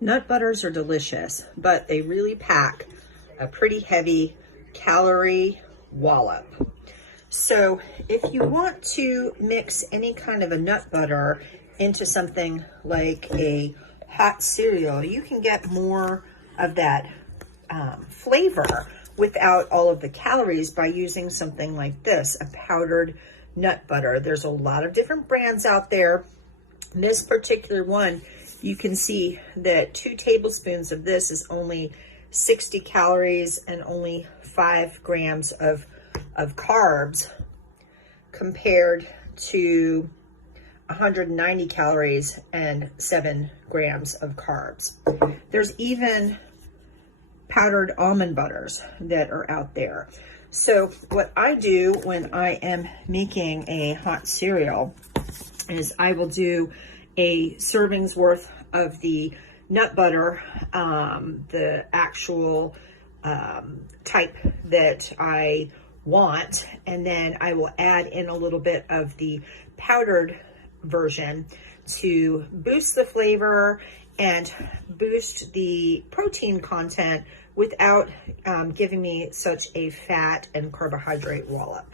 Nut butters are delicious, but they really pack a pretty heavy calorie wallop. So if you want to mix any kind of a nut butter into something like a hot cereal, you can get more of that flavor without all of the calories by using something like this, a powdered nut butter. There's a lot of different brands out there. This particular one, you can see that 2 tablespoons of this is only 60 calories and only 5 grams of carbs compared to 190 calories and 7 grams of carbs. There's even powdered almond butters that are out there. So what I do when I am making a hot cereal is I will do a serving's worth of the nut butter, the actual type that I want, and then I will add in a little bit of the powdered version to boost the flavor and boost the protein content without giving me such a fat and carbohydrate wallop.